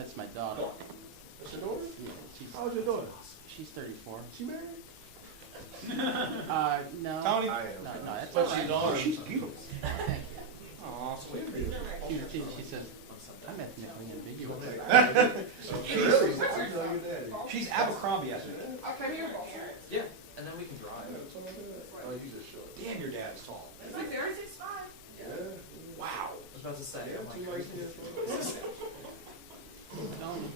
That's my daughter. That's your daughter? Yeah, she's. How old's your daughter? She's 34. She married? No. Tony? I am. No, that's But all right. she's Oh, on. she's beautiful. Thank you. Aw, sweet. She says, I'm ethnically ambiguous. So really? I know your daddy. She's Abercrombie, I think. Yeah, and then we can drive. Oh, you just short. Damn, your dad is tall. Yeah. Wow. I was about to say, Yeah, I'm she like, likes me. Tony.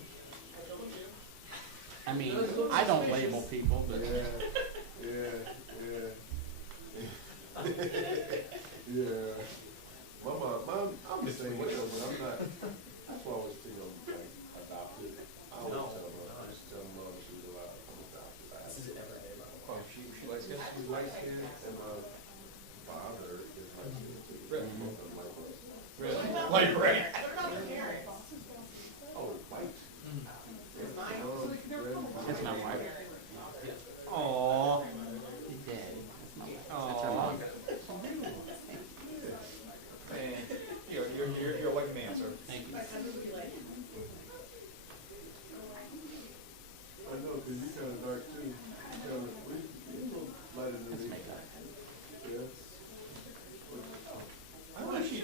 I mean, I don't label people, but Yeah. Yeah. I'm the same way, but I'm not. That's why I always think I'm like adopted. I always tell her, I just tell mom she's allowed I'm adopted. this is every day, bro. Oh, she likes it? She's light skinned and my father is light skinned too. Really? Both of them light ones. Really? Like, right. Oh, white. that's my wife. Aw. Hey, Daddy. That's my wife. Aw. That's her mom. Man, you're a lucky man, sir. Thank you. I know, because you kind of dark too. You kind of, you're a little lighter than That's me. my guy. Yes. I wish you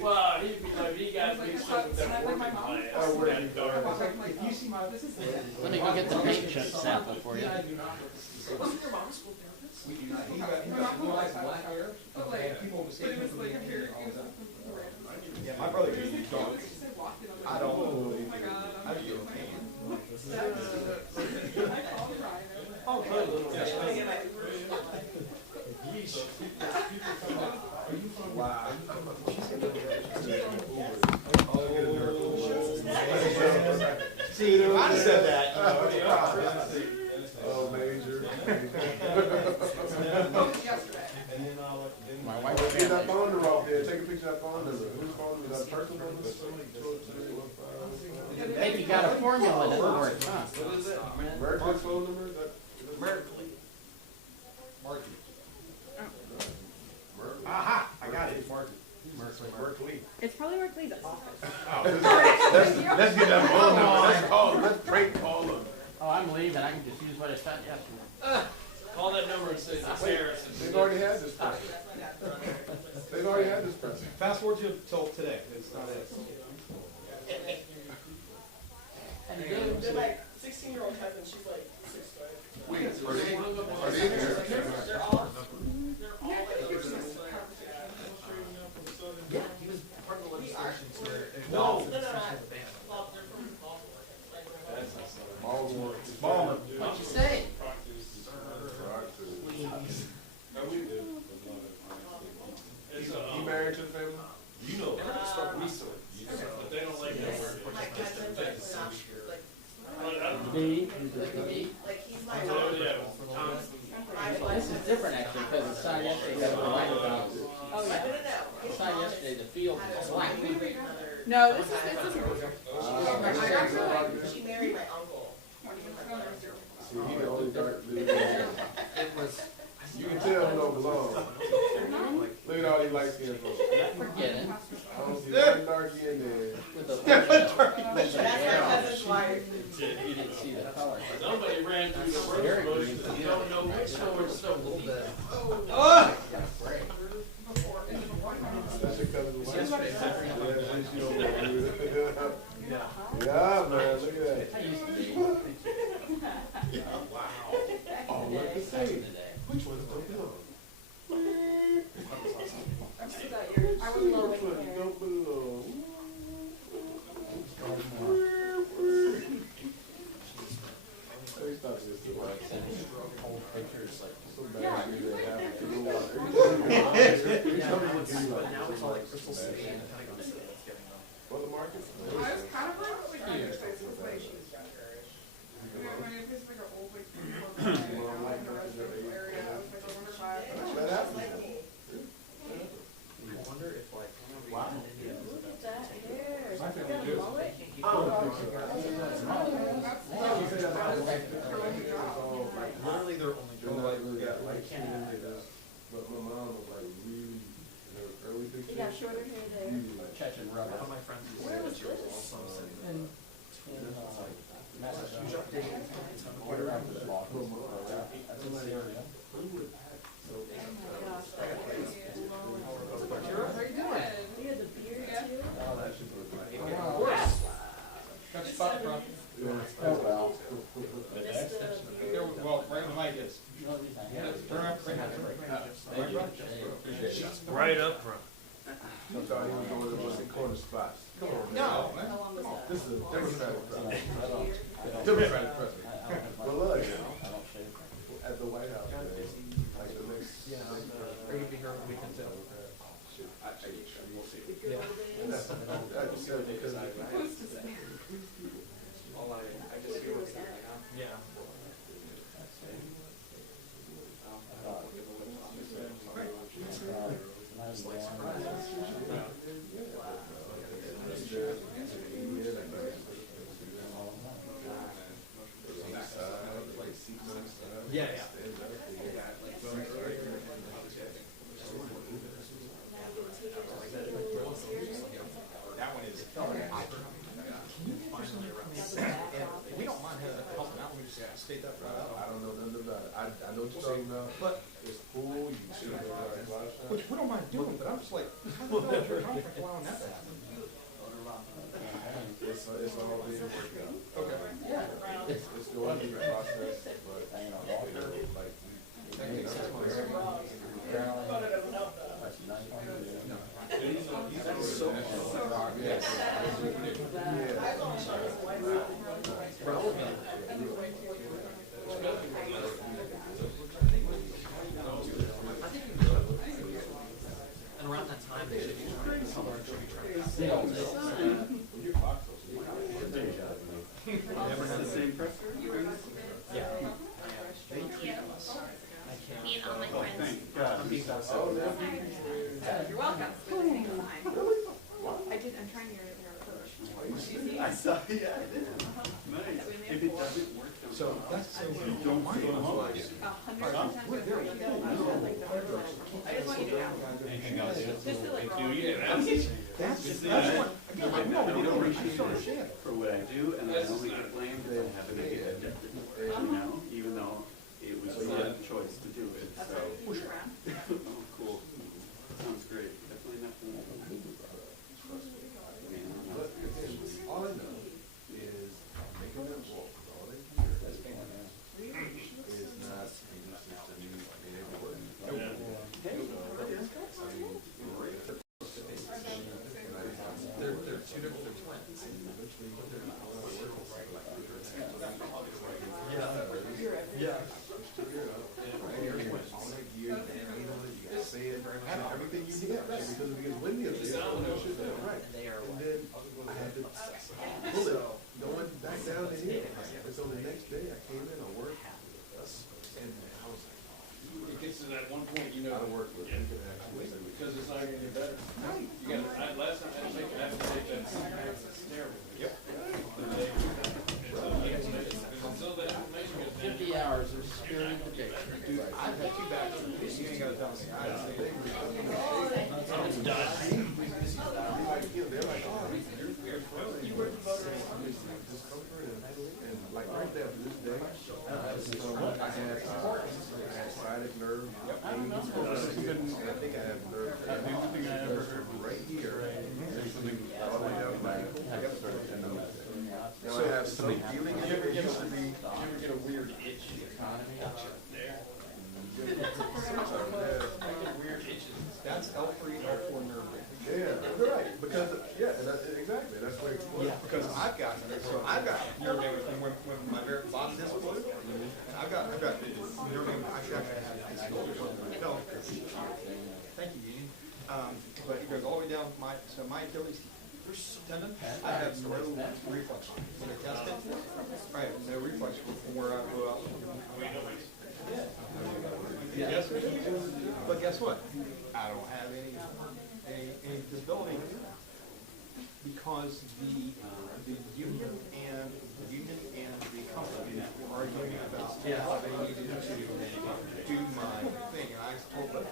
Well, he'd be like, he got me stuff with that working class. Oh, where That you dark. If you see my, this is Let me go get the paint chip sample for you. We do not. He got blue eyes and black hair. And people mistake him for being Indian all the time. Yeah, my brother is dark. I don't. I just get Oh, good. Wow. See, if I'd have said that, Oh, major. My wife Get that phone number off there. Take a picture of that phone number. Whose phone number? Is that personal number? Hey, you got a formula that works, huh? What is it? American phone number? Is that Merkley. Marky. Merkley? Aha, I got it. Markley. Merkley. It's probably Markley's office. Let's get that phone number. Let's call him. Let's prank call him. Oh, I'm leaving. I can just use what I found yesterday. Call that number and say it's Harrison. They've already had this person. They've already had this person. Fast forward to till today. It's not it. They're like 16-year-old cousin. She's like 6 foot. Wait, are they here? They're all like Yeah, he was part of the legislation to No, adopt no, no, no. the ban. Well, they're from Baltimore. Like, Baltimore. Balmer. What'd you say? You married to the family? You know, but they don't like that word. my cousin, but it's not like, B. like he's my Oh, uncle. yeah. This is different actually, because it's signed yesterday, that the white house. Oh, yeah. It's signed yesterday, the field was black. No, this is She married my uncle. See, he the only dark dude. It was. You can tell he don't belong. Look at all these light skinned folks. Forget it. I don't see one darky in there. With the That's my cousin's wife. You didn't see the color. Somebody ran through the Very rose green. bush, but you don't know which store still a little bit. That's your cousin's wife. Yesterday, Yeah, she don't want you. yeah. Yeah, man, look at that. I used to be. Oh, look at the same. Which one's don't belong? I wasn't all Which the way one there. don't belong? They stopped this to like Old pictures, like. so bad to me they have to go out. But now it's all like Crystal City and Pentagon City. It's getting them. Well, the market's I was kind of like, I understand this way she was younger-ish. When it was like an old, like, like the residential area, I was like, I wonder why. That happens. I wonder if like. Wow. Look at that hair. My family Got a does. mullet? Literally, they're only They're doing not really like light skinned, but my mom was like really, in her early pictures. Yeah, shorter hair there. catching rubber. One of my friends used to Where say was that she was this? also sitting there. In Massachusetts. Water up the block. That's in Syria. Oh my gosh. How are you doing? You had the beard too? Oh, that should be like. Of course. Got your spot from. Oh, well. Missed the There, well, right in the mic is. You know what he's saying? Turn up, bring it. Thank you. Appreciate it. Right up front. I thought he was going to what's in corner spots. Come on, man. No, man. How long was that? This is a Democratic president. I don't Democratic president. have my- But look, I don't shave. at the White House, man, like the next. Yeah, are you gonna be here on the weekend too? We'll see. The good old days? That's just because I. Who's to say? I just feel it's like, Yeah. Yeah, yeah. That one is. We don't mind having a help out. We just state that right out. I don't know nothing about it. I know what you're talking about. But, It's cool, you can see it like a lot of times. which we don't mind doing, but I'm just like, how the hell is your contract allowing that to happen? It's all being worked out. Okay. It's going through the process, but Hanging on Walker. like. That makes sense. Apparently, that's 900. And around that time, they should be trying to sell our tree tracks. You know, Never had the same press? Yeah. They treat us. I can't. Me and all my friends. I'm being that Oh, yeah. You're welcome. I did, I'm trying your coach. I saw, yeah, I did. Nice. If it doesn't work, So that's, so you don't mind. I was like, 100%. we're there. I just want you to know. Anything else? Just to like. That's what, again, I know, we don't understand. For what I do, and I only get blamed if I happen to be addicted to it, you know, even though it was my choice to do it, That's so. why you push around. Oh, cool. Sounds great. Definitely not for me. But all I know is making that walk with all they hear is not conducive to me being able They're two different, they're twins. Yeah. everything you need because it gets windy up there. Right. They are And then I had to pull it, going back down to here. And so the next day I came in, I worked, and I was like, It gets to that one point, you I know, don't work with it. because it's not gonna get better. You got, last time I had to take that stair. Yep. Until that information gets down. 50 hours of securing the gate. Dude, I've had two back surgeries. You ain't gotta tell me. I had to say, It's done. They're like, oh, you work for discomfort and like right there to this day. I had sciatic nerve. I think I have nerve. Right here. All the way down my now I have some feeling in it. It used to be. You ever get a weird itch? There. I get weird itches. That's L3, L4 nerve. Yeah, right. Because and exactly. That's where. Because I've got nerve damage from when my bottom disc was. I've got nerve damage. I should actually have no. Thank you, Union. But it goes all the way down my Achilles tendon. I have no reflex. When I test it, I have no reflex from where I go out. Yes, but guess what? I don't have any disability because the union and the company were arguing about how they needed to do my thing, and I told them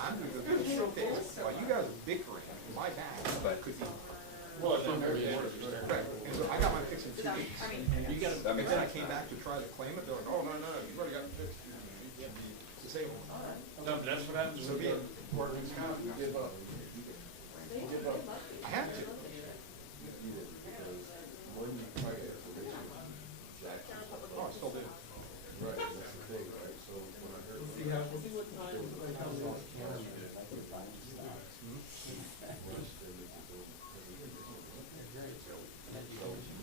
I'm going to go get a showcase while you guys are bickering. my bag, but it could be. Well, it's not very good. Right, and so I got mine fixed in 2 weeks. You gotta, And then I came back to try to claim it, they're like, oh, no, you've already got it fixed. You can't be disabled. no, but that's what happens So when be you it. workman's comp, you give up. I have to. Oh, I still do. Right, that's the thing, right? So when I heard. So you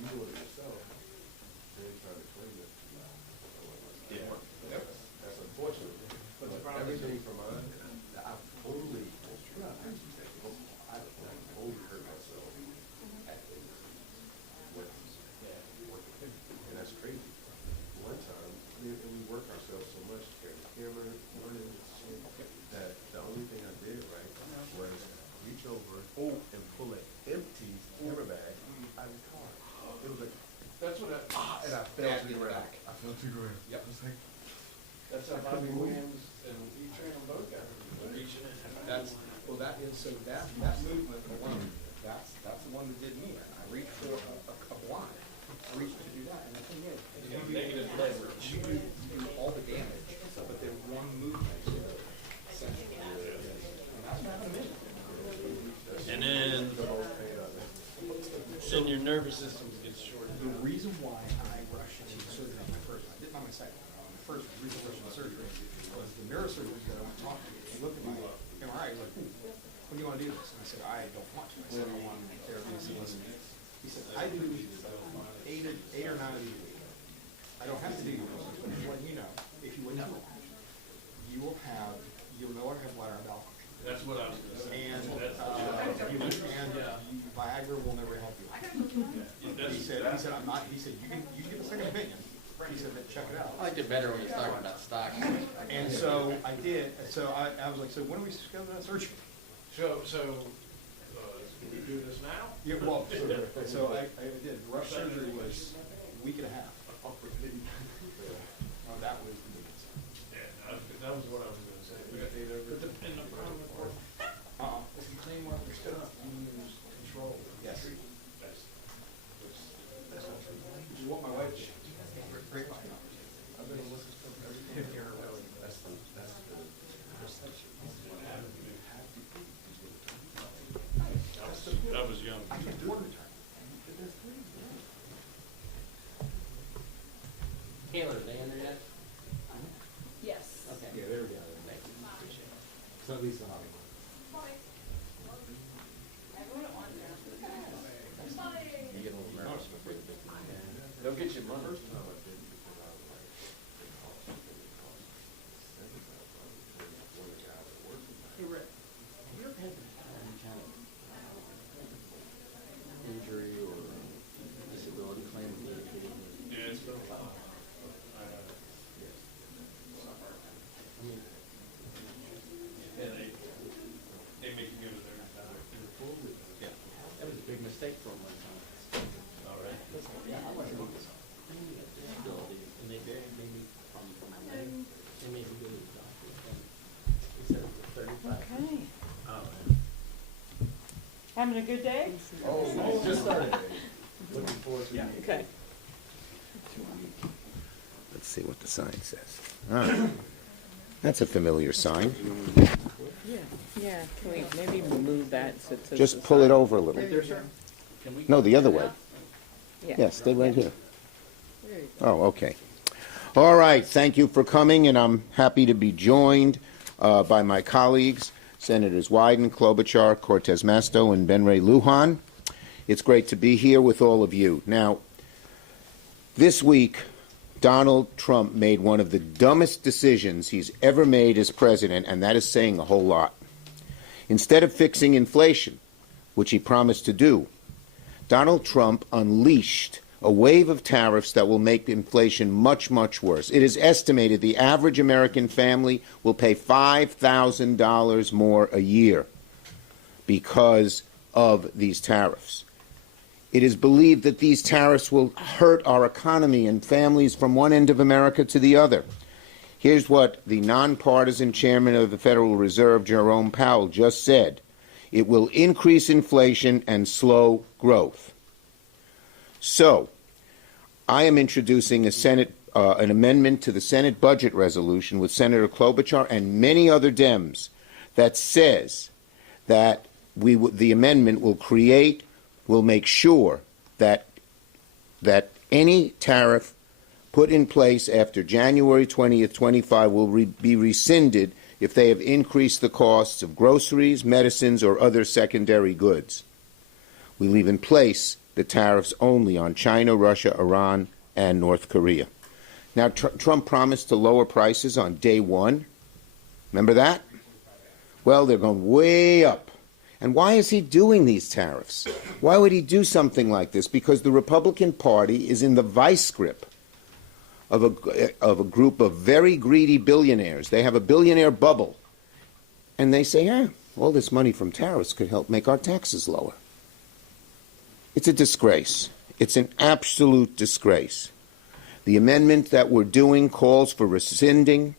do it yourself, then try to claim it. That's unfortunate. But everything from mine, I've totally hurt myself at things. And that's crazy. One time, and we work ourselves so much, carry the camera, learning this shit, that the only thing I did right was reach over and pull an empty camera bag out of the car. It was like, That's what and I fell to the ground. I fell to the ground. Yep. I was like, that's how Bobby Williams and E-Train on both got reaching it. That's, well, that is, so that movement alone, that's the one that did me. I reached for a blind. I reached to do that, and the thing is, You have negative leverage. you do all the damage, but then one movement. Essentially. And that's what happened to me. And then your nervous system gets shorted. The reason why I rushed into surgery on my first, I did not my second, on the first reason I rushed into surgery was the neurosurgeon that I went to talk to. He looked at my MRI, he's like, when do you want to do this? And I said, I don't want to. I said, I want therapy. He said, I do 8 or 9 of these a week. I don't have to do this, but just letting you know, if you wait too long, you'll no longer have bladder valve function. That's what I was gonna say. And, That's Viagra will never help you. He said, I'm not, he said, you can give a second opinion. He said, check it out. I liked it better when he's talking about stocks. And so I did, and so I was like, so when are we scheduling that surgery? So, can you do this now? Yeah, well, so I did, the rush surgery was a week and a half. That was the biggest. Yeah, that was what I was gonna say. We got data over. And the problem, of course, if you claim what you're still up, you lose control. Yes. That's not true. Which is what my wife did. Great line. I've been listening to her. I was young. I can't do it. Taylor, are they in there yet? Yes. Okay. yeah, there we go. Thank you. Appreciate it. So Lisa Holly. You get a little nervous before the big one. They'll get you money. First time I did it because I was like, it cost $75 for the guy that worked with me. Hey, Rick, have you ever had any kind of injury or disability claim dedicated? Yeah, it's been a while. I mean, And they make you go to their doctor. yeah, that was a big mistake for him one time. All right. Yeah, I wasn't on disability, and they made me from my leg. They made me go to the doctor, and they said it was 35. Okay. Oh, Having a good day? Oh, just started. Looking forward to it. Okay. Let's see what the sign says. Ah, that's a familiar sign. Yeah, can we maybe move that so it says? Just pull it over a little. Right there, sir? Can we? No, the other way. Yeah. Yes, stay right here. There you go. Oh, okay. All right, thank you for coming, and I'm happy to be joined by my colleagues, Senators Wyden, Klobuchar, Cortez Masto, and Ben Ray Lujan. It's great to be here with all of you. Now, this week, Donald Trump made one of the dumbest decisions he's ever made as president, and that is saying a whole lot. Instead of fixing inflation, which he promised to do, Donald Trump unleashed a wave of tariffs that will make inflation much, much worse. It is estimated the average American family will pay $5,000 more a year because of these tariffs. It is believed that these tariffs will hurt our economy and families from one end of America to the other. Here's what the nonpartisan chairman of the Federal Reserve, Jerome Powell, just said. It will increase inflation and slow growth. So, I am introducing an amendment to the Senate budget resolution with Senator Klobuchar and many other Dems that says that the amendment will make sure that any tariff put in place after January 20th, 25 will be rescinded if they have increased the costs of groceries, medicines, or other secondary goods. We leave in place the tariffs only on China, Russia, Iran, and North Korea. Now, Trump promised to lower prices on day one. Remember that? Well, they're going way up. And why is he doing these tariffs? Why would he do something like this? Because the Republican Party is in the vice grip of a group of very greedy billionaires. They have a billionaire bubble. And they say, all this money from tariffs could help make our taxes lower. It's a disgrace. It's an absolute disgrace. The amendment that we're doing calls for rescinding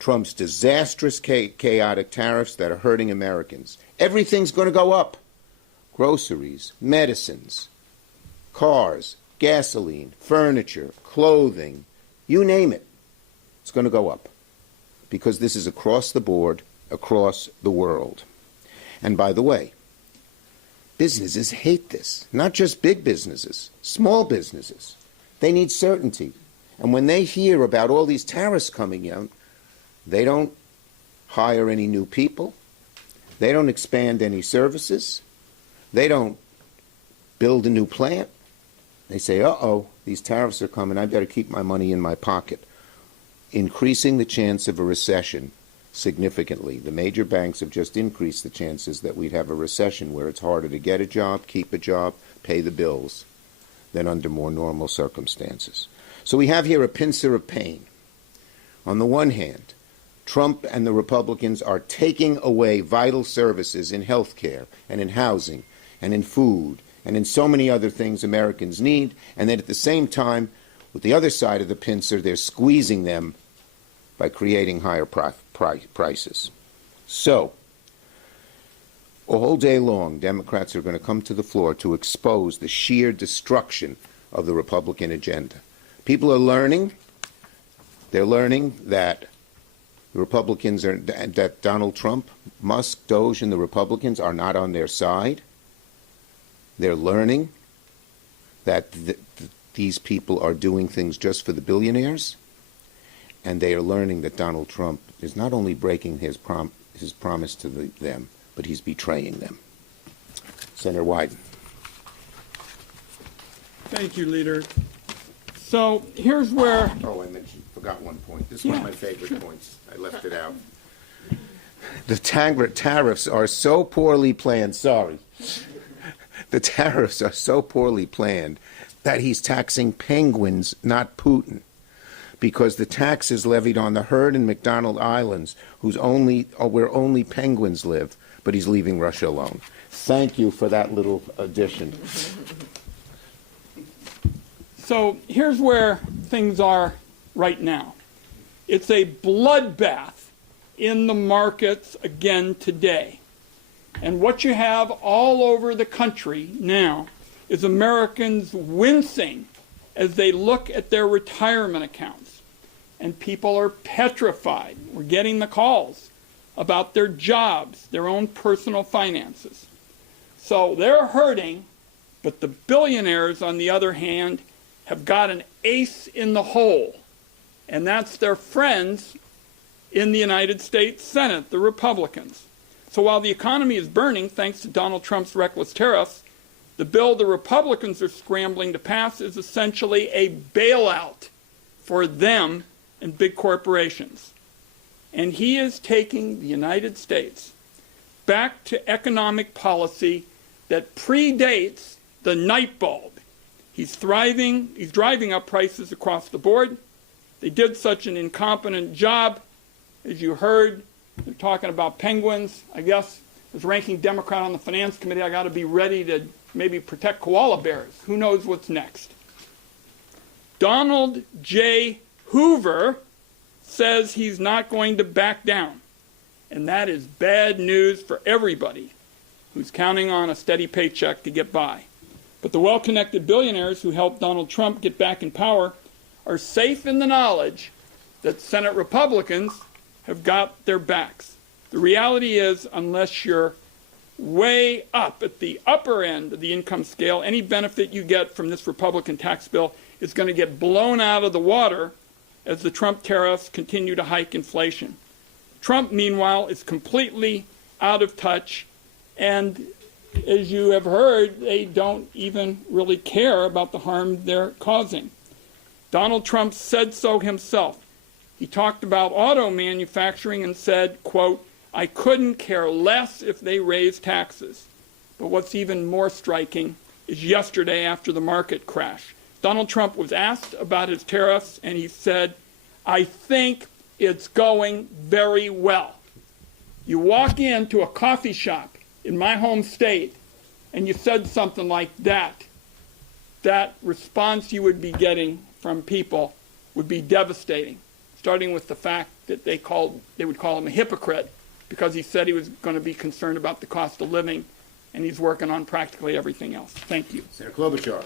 Trump's disastrous, chaotic tariffs that are hurting Americans. Everything's going to go up. Groceries, medicines, cars, gasoline, furniture, clothing, you name it. It's going to go up. Because this is across the board, across the world. And by the way, businesses hate this. Not just big businesses, small businesses. They need certainty. And when they hear about all these tariffs coming in, they don't hire any new people. They don't expand any services. They don't build a new plant. They say, these tariffs are coming. I better keep my money in my pocket. Increasing the chance of a recession significantly. The major banks have just increased the chances that we'd have a recession where it's harder to get a job, keep a job, pay the bills than under more normal circumstances. So we have here a pincer of pain. On the one hand, Trump and the Republicans are taking away vital services in health care and in housing and in food and in so many other things Americans need, and then at the same time, with the other side of the pincer, they're squeezing them by creating higher prices. So, all day long, Democrats are going to come to the floor to expose the sheer destruction of the Republican agenda. People are learning. They're learning that the Republicans that Donald Trump, Musk, Doge, and the Republicans are not on their side. They're learning that these people are doing things just for the billionaires, and they are learning that Donald Trump is not only breaking his promise to them, but he's betraying them. Senator Wyden. Thank you, Leader. So here's where... I forgot one point. This is one of my favorite points. I left it out. The tariffs are so poorly planned. The tariffs are so poorly planned that he's taxing penguins, not Putin, because the tax is levied on the herd in McDonald Islands, where only penguins live, but he's leaving Russia alone. Thank you for that little addition. So here's where things are right now. It's a bloodbath in the markets again today. And what you have all over the country now is Americans wincing as they look at their retirement accounts. And people are petrified. We're getting the calls about their jobs, their own personal finances. So they're hurting, but the billionaires, on the other hand, have got an ace in the hole. And that's their friends in the United States Senate, the Republicans. So while the economy is burning, thanks to Donald Trump's reckless tariffs, the bill the Republicans are scrambling to pass is essentially a bailout for them and big corporations. And he is taking the United States back to economic policy that predates the night bulb. He's driving up prices across the board. They did such an incompetent job. As you heard, they're talking about penguins. I guess as ranking Democrat on the Finance Committee, I got to be ready to maybe protect koala bears. Who knows what's next? Donald J. Hoover says he's not going to back down. And that is bad news for everybody who's counting on a steady paycheck to get by. But the well-connected billionaires who helped Donald Trump get back in power are safe in the knowledge that Senate Republicans have got their backs. The reality is, unless you're way up at the upper end of the income scale, any benefit you get from this Republican tax bill is going to get blown out of the water as the Trump tariffs continue to hike inflation. Trump, meanwhile, is completely out of touch, and as you have heard, they don't even really care about the harm they're causing. Donald Trump said so himself. He talked about auto manufacturing and said, quote, "I couldn't care less if they raised taxes." But what's even more striking is yesterday after the market crash. Donald Trump was asked about his tariffs, and he said, "I think it's going very well." You walk into a coffee shop in my home state, and you said something like that, that response you would be getting from people would be devastating, starting with the fact that they would call him a hypocrite because he said he was going to be concerned about the cost of living, and he's working on practically everything else. Thank you. Senator Klobuchar.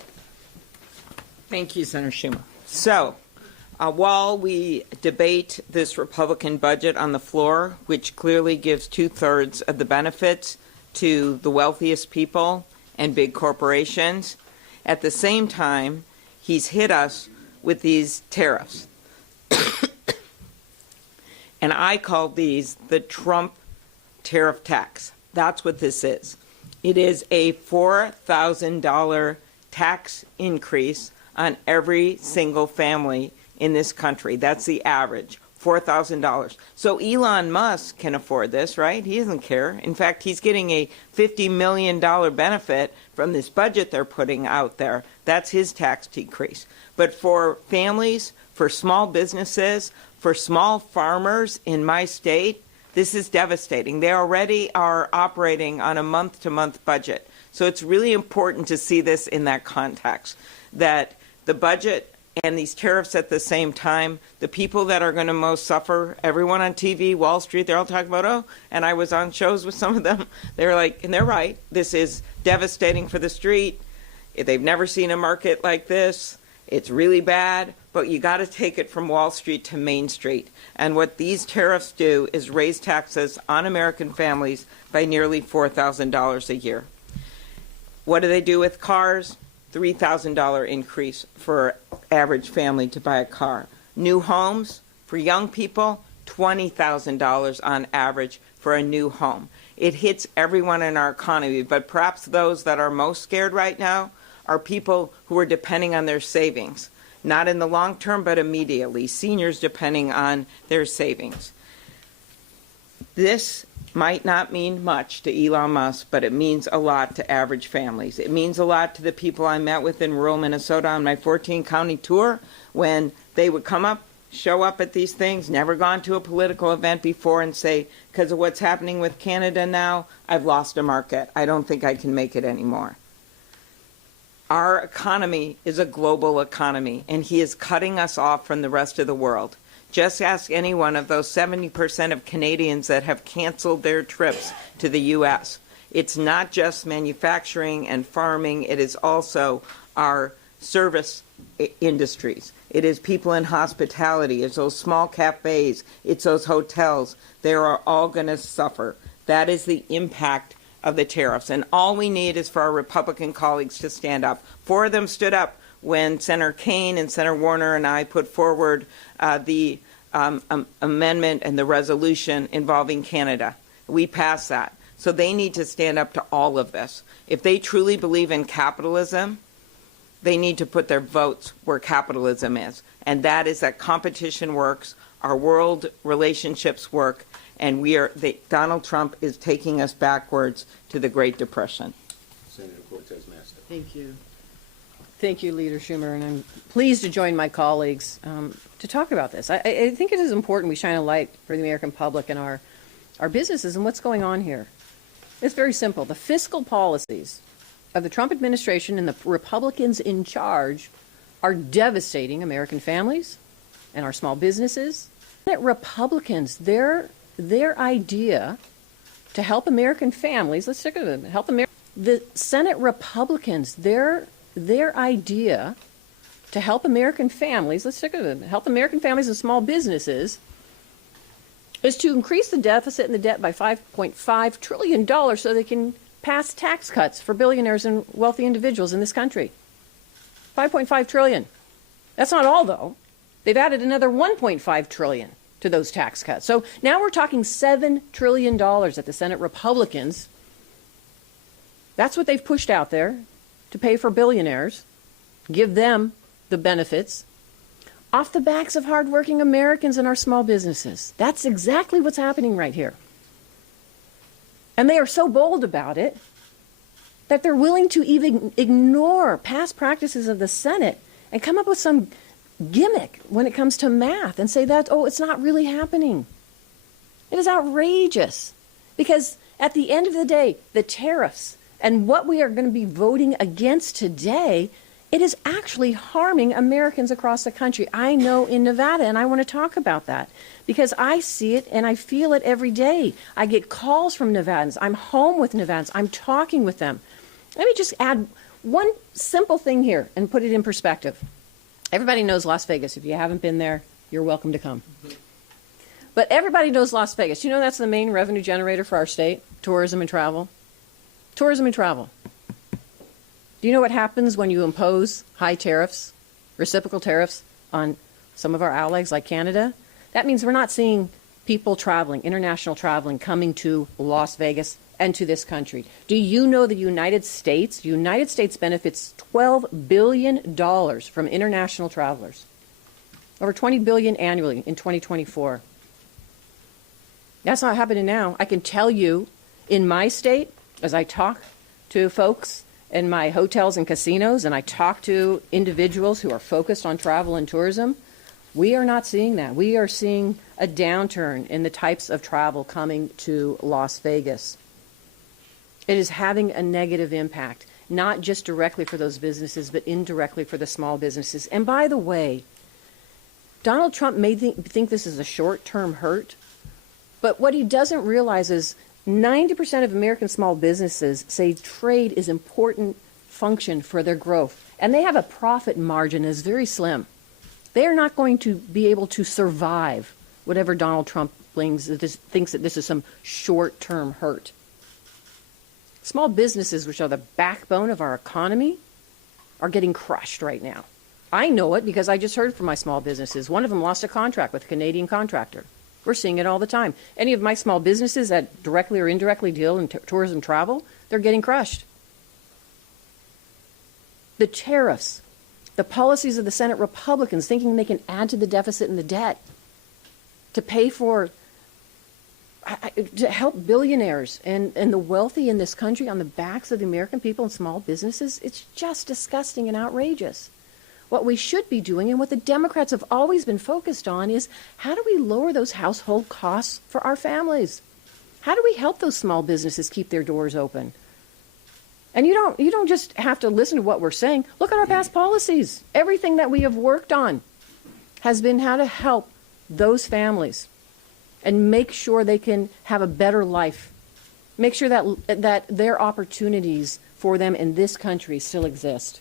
Thank you, Senator Schumer. So, while we debate this Republican budget on the floor, which clearly gives 2/3 of the benefits to the wealthiest people and big corporations, at the same time, he's hit us with these tariffs. And I call these the Trump tariff tax. That's what this is. It is a $4,000 tax increase on every single family in this country. That's the average, $4,000. So Elon Musk can afford this, right? He doesn't care. In fact, he's getting a $50 million benefit from this budget they're putting out there. That's his tax decrease. But for families, for small businesses, for small farmers in my state, this is devastating. They already are operating on a month-to-month budget. So it's really important to see this in that context, that the budget and these tariffs at the same time, the people that are going to most suffer, everyone on TV, Wall Street, they're all talking about, oh, and I was on shows with some of them, they're like, and they're right, this is devastating for the street. They've never seen a market like this. It's really bad, but you got to take it from Wall Street to Main Street. And what these tariffs do is raise taxes on American families by nearly $4,000 a year. What do they do with cars? $3,000 increase for average family to buy a car. New homes for young people, $20,000 on average for a new home. It hits everyone in our economy, but perhaps those that are most scared right now are people who are depending on their savings, not in the long term, but immediately. Seniors depending on their savings. This might not mean much to Elon Musk, but it means a lot to average families. It means a lot to the people I met with in rural Minnesota on my 14-county tour when they would come up, show up at these things, never gone to a political event before, and say, because of what's happening with Canada now, I've lost a market. I don't think I can make it anymore. Our economy is a global economy, and he is cutting us off from the rest of the world. Just ask any one of those 70% of Canadians that have canceled their trips to the U.S. It's not just manufacturing and farming. It is also our service industries. It is people in hospitality. It's those small cafes. It's those hotels. They are all going to suffer. That is the impact of the tariffs. And all we need is for our Republican colleagues to stand up. 4 of them stood up when Senator Kaine and Senator Warner and I put forward the amendment and the resolution involving Canada. We passed that. So they need to stand up to all of this. If they truly believe in capitalism, they need to put their votes where capitalism is. And that is that competition works, our world relationships work, and Donald Trump is taking us backwards to the Great Depression. Senator Cortez Masto. Thank you. Thank you, Leader Schumer, and I'm pleased to join my colleagues to talk about this. I think it is important we shine a light for the American public and our businesses and what's going on here. It's very simple. The fiscal policies of the Trump administration and the Republicans in charge are devastating American families and our small businesses. That Republicans, their idea to help American families, let's stick with it, help American, the Senate Republicans, their idea to help American families, let's stick with it, help American families and small businesses, is to increase the deficit and the debt by $5.5 trillion so they can pass tax cuts for billionaires and wealthy individuals in this country. $5.5 trillion. That's not all, though. They've added another $1.5 trillion to those tax cuts. So now we're talking $7 trillion that the Senate Republicans, that's what they've pushed out there to pay for billionaires, give them the benefits, off the backs of hardworking Americans and our small businesses. That's exactly what's happening right here. And they are so bold about it that they're willing to even ignore past practices of the Senate and come up with some gimmick when it comes to math and say that, oh, it's not really happening. It is outrageous. Because at the end of the day, the tariffs and what we are going to be voting against today, it is actually harming Americans across the country. I know in Nevada, and I want to talk about that because I see it and I feel it every day. I get calls from Nevadans. I'm home with Nevadans. I'm talking with them. Let me just add one simple thing here and put it in perspective. Everybody knows Las Vegas. If you haven't been there, you're welcome to come. But everybody knows Las Vegas. You know that's the main revenue generator for our state, tourism and travel. Tourism and travel. Do you know what happens when you impose high tariffs, reciprocal tariffs on some of our allies like Canada? That means we're not seeing people traveling, international traveling, coming to Las Vegas and to this country. Do you know the United States benefits $12 billion from international travelers? Over $20 billion annually in 2024. That's not happening now. I can tell you in my state, as I talk to folks in my hotels and casinos, and I talk to individuals who are focused on travel and tourism, we are not seeing that. We are seeing a downturn in the types of travel coming to Las Vegas. It is having a negative impact, not just directly for those businesses, but indirectly for the small businesses. And by the way, Donald Trump may think this is a short-term hurt, but what he doesn't realize is 90% of American small businesses say trade is an important function for their growth, and they have a profit margin that is very slim. They are not going to be able to survive whatever Donald Trump thinks that this is some short-term hurt. Small businesses, which are the backbone of our economy, are getting crushed right now. I know it because I just heard from my small businesses. One of them lost a contract with a Canadian contractor. We're seeing it all the time. Any of my small businesses that directly or indirectly deal in tourism travel, they're getting crushed. The tariffs, the policies of the Senate Republicans thinking they can add to the deficit and the debt to pay for, to help billionaires and the wealthy in this country on the backs of the American people and small businesses, it's just disgusting and outrageous. What we should be doing and what the Democrats have always been focused on is how do we lower those household costs for our families? How do we help those small businesses keep their doors open? And you don't just have to listen to what we're saying. Look at our past policies. Everything that we have worked on has been how to help those families and make sure they can have a better life. Make sure that their opportunities for them in this country still exist.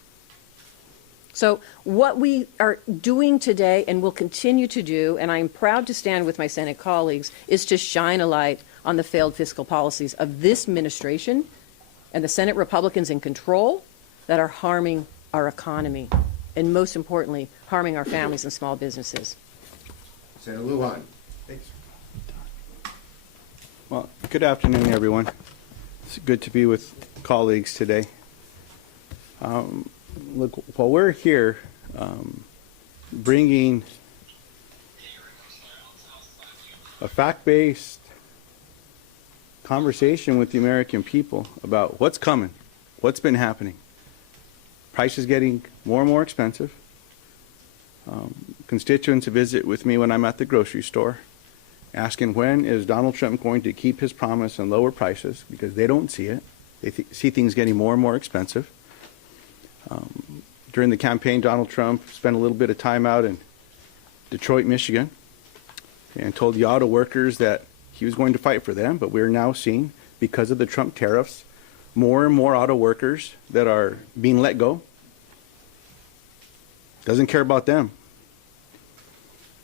So what we are doing today and will continue to do, and I'm proud to stand with my Senate colleagues, is to shine a light on the failed fiscal policies of this administration and the Senate Republicans in control that are harming our economy and, most importantly, harming our families and small businesses. Senator Lujan. Thanks. Well, good afternoon, everyone. It's good to be with colleagues today. Look, while we're here bringing a fact-based conversation with the American people about what's coming, what's been happening. Prices getting more and more expensive. Constituents visit with me when I'm at the grocery store asking when is Donald Trump going to keep his promise and lower prices because they don't see it. They see things getting more and more expensive. During the campaign, Donald Trump spent a little bit of time out in Detroit, Michigan, and told the auto workers that he was going to fight for them, but we're now seeing because of the Trump tariffs, more and more auto workers that are being let go. Doesn't care about them.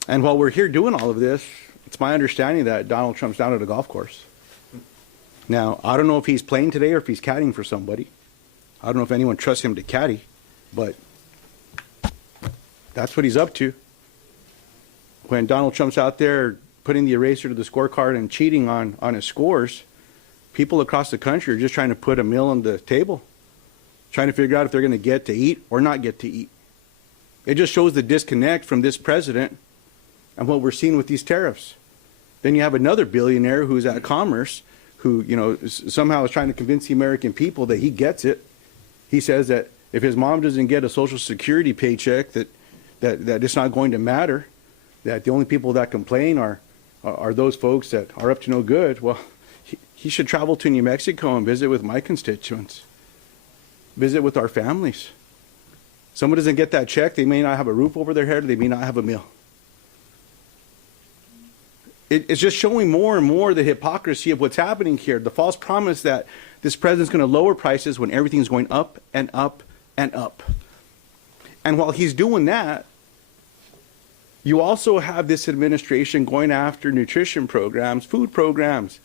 And while we're here doing all of this, it's my understanding that Donald Trump's down at a golf course. Now, I don't know if he's playing today or if he's caddying for somebody. I don't know if anyone trusts him to caddy, but that's what he's up to. When Donald Trump's out there putting the eraser to the scorecard and cheating on his scores, people across the country are just trying to put a meal on the table, trying to figure out if they're going to get to eat or not get to eat. It just shows the disconnect from this president and what we're seeing with these tariffs. Then you have another billionaire who's at Commerce who, somehow is trying to convince the American people that he gets it. He says that if his mom doesn't get a Social Security paycheck, that it's not going to matter, that the only people that complain are those folks that are up to no good. Well, he should travel to New Mexico and visit with my constituents, visit with our families. Someone doesn't get that check, they may not have a roof over their head, or they may not have a meal. It's just showing more and more the hypocrisy of what's happening here, the false promise that this president's going to lower prices when everything's going up and up and up. And while he's doing that, you also have this administration going after nutrition programs, food programs,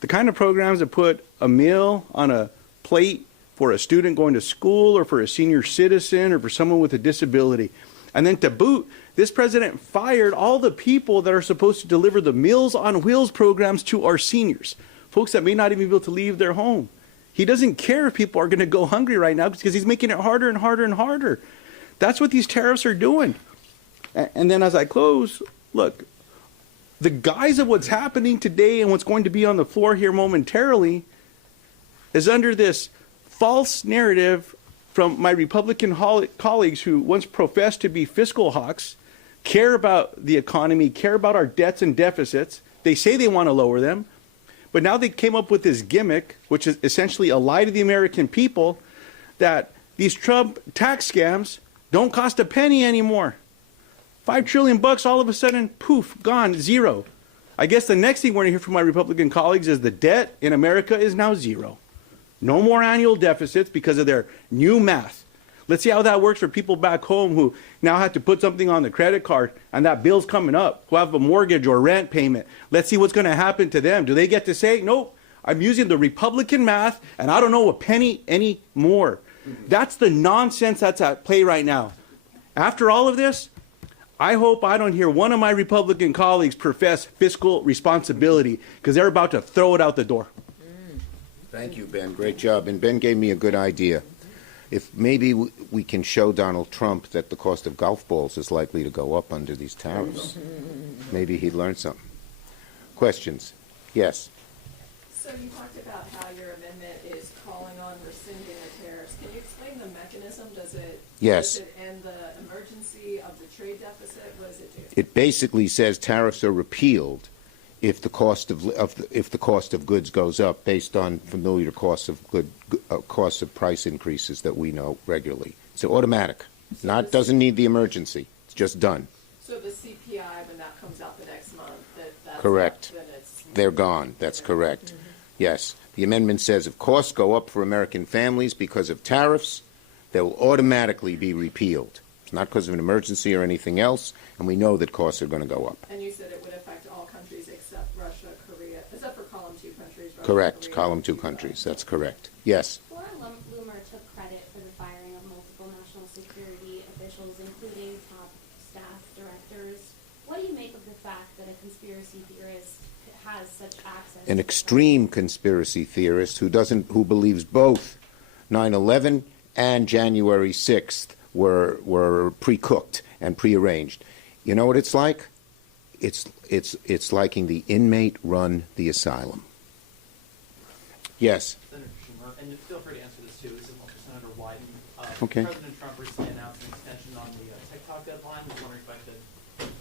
the kind of programs that put a meal on a plate for a student going to school or for a senior citizen or for someone with a disability. And then to boot, this president fired all the people that are supposed to deliver the Meals on Wheels programs to our seniors, folks that may not even be able to leave their home. He doesn't care if people are going to go hungry right now because he's making it harder and harder and harder. That's what these tariffs are doing. And then as I close, look, the guise of what's happening today and what's going to be on the floor here momentarily is under this false narrative from my Republican colleagues who once professed to be fiscal hawks, care about the economy, care about our debts and deficits. They say they want to lower them, but now they came up with this gimmick, which is essentially a lie to the American people, that these Trump tax scams don't cost a penny anymore. $5 trillion all of a sudden, poof, gone, zero. I guess the next thing we're going to hear from my Republican colleagues is the debt in America is now zero. No more annual deficits because of their new math. Let's see how that works for people back home who now have to put something on the credit card and that bill's coming up, who have a mortgage or rent payment. Let's see what's going to happen to them. Do they get to say, nope, I'm using the Republican math and I don't know a penny anymore? That's the nonsense that's at play right now. After all of this, I hope I don't hear one of my Republican colleagues profess fiscal responsibility because they're about to throw it out the door. Thank you, Ben. Great job. And Ben gave me a good idea. If maybe we can show Donald Trump that the cost of golf balls is likely to go up under these tariffs, maybe he'd learn something. Questions? Yes. So you talked about how your amendment is calling on rescinding the tariffs. Can you explain the mechanism? Does it end the emergency of the trade deficit? What does it do? It basically says tariffs are repealed if the cost of goods goes up based on familiar costs of price increases that we know regularly. It's automatic. So Doesn't need the emergency. It's just done. So the CPI, when that comes out the next month, that's correct. Then it's They're gone. That's correct. Mm-hmm. Yes. The amendment says if costs go up for American families because of tariffs, they will automatically be repealed. It's not because of an emergency or anything else, and we know that costs are going to go up. And you said it would affect all countries except Russia, Korea, except for column 2 countries. Russia, Correct. Korea, Column 2 countries. That's correct. Yes. Laura Loomer took credit for the firing of multiple national security officials, including top staff directors. What do you make of the fact that a conspiracy theorist has such access? An extreme conspiracy theorist who believes both 9/11 and January 6th were pre-cooked and prearranged. You know what it's like? It's liking the inmate run the asylum. Yes. Senator Schumer, and feel free to answer this too. This is one for Senator Wyden. Okay. President Trump recently announced an extension on the TikTok deadline. I was wondering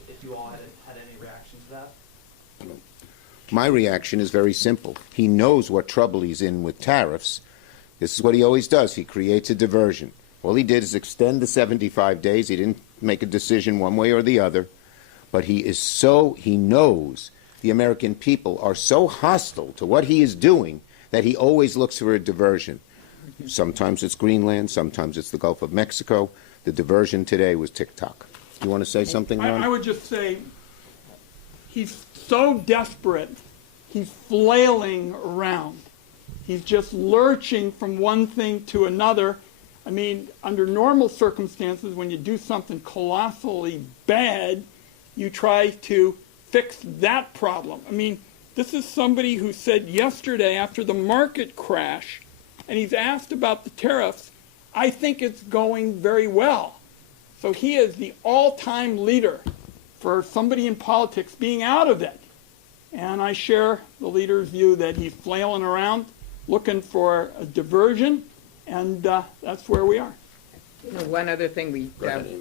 if you all had any reaction to that. My reaction is very simple. He knows what trouble he's in with tariffs. This is what he always does. He creates a diversion. All he did is extend the 75 days. He didn't make a decision one way or the other. But he knows the American people are so hostile to what he is doing that he always looks for a diversion. Sometimes it's Greenland, sometimes it's the Gulf of Mexico. The diversion today was TikTok. You want to say something, Ron? I would just say he's so desperate, he's flailing around. He's just lurching from one thing to another. I mean, under normal circumstances, when you do something colossally bad, you try to fix that problem. I mean, this is somebody who said yesterday after the market crash, and he's asked about the tariffs, I think it's going very well. So he is the all-time leader for somebody in politics being out of it. And I share the leader's view that he's flailing around, looking for a diversion, and that's where we are. You know, one other thing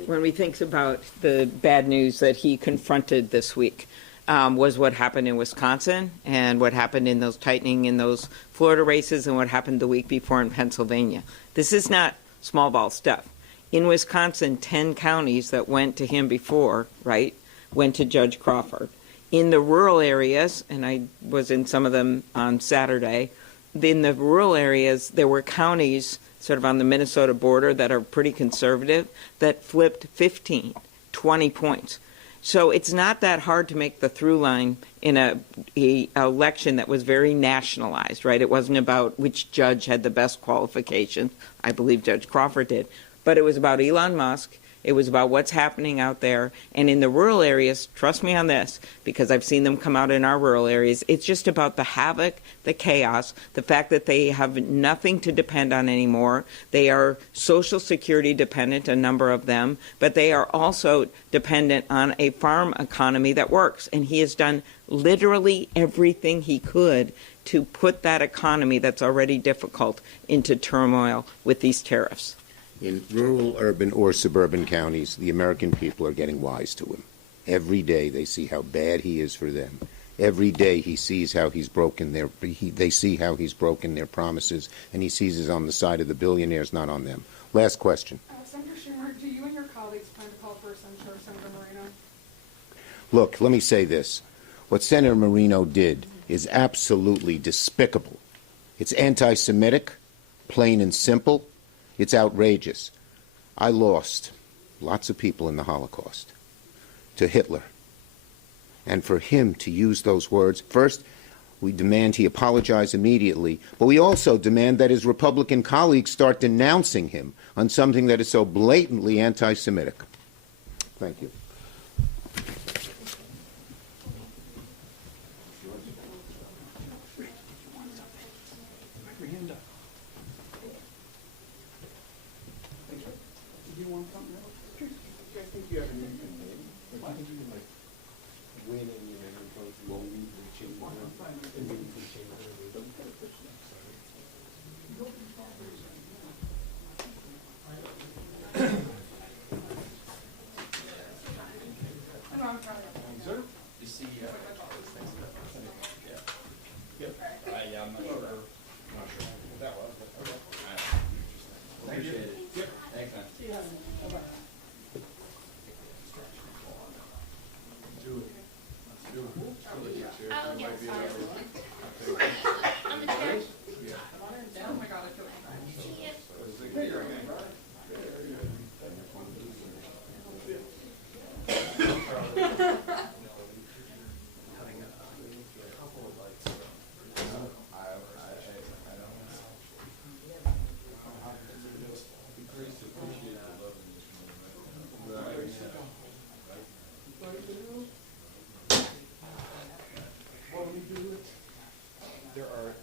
when we think about the bad news that he confronted this week was what happened in Wisconsin and what happened in those tightening in those Florida races and what happened the week before in Pennsylvania. This is not small ball stuff. In Wisconsin, 10 counties that went to him before, right, went to Judge Crawford. In the rural areas, and I was in some of them on Saturday, in the rural areas, there were counties sort of on the Minnesota border that are pretty conservative that flipped 15, 20 points. So it's not that hard to make the through line in a election that was very nationalized, right? It wasn't about which judge had the best qualifications. I believe Judge Crawford did. But it was about Elon Musk. It was about what's happening out there. And in the rural areas, trust me on this, because I've seen them come out in our rural areas, it's just about the havoc, the chaos, the fact that they have nothing to depend on anymore. They are Social Security dependent, a number of them, but they are also dependent on a farm economy that works. And he has done literally everything he could to put that economy that's already difficult into turmoil with these tariffs. In rural, urban, or suburban counties, the American people are getting wise to him. Every day they see how bad he is for them. Every day he sees how he's broken they see how he's broken their promises, and he sees it on the side of the billionaires, not on them. Last question. Senator Schumer, do you and your colleagues plan to call for a censure of Senator Moreno? Look, let me say this. What Senator Moreno did is absolutely despicable. It's anti-Semitic, plain and simple. It's outrageous. I lost lots of people in the Holocaust to Hitler. And for him to use those words, first, we demand he apologize immediately, but we also demand that his Republican colleagues start denouncing him on something that is so blatantly anti-Semitic. Thank you.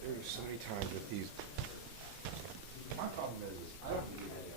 There's so many times with these. My problem is I don't believe it.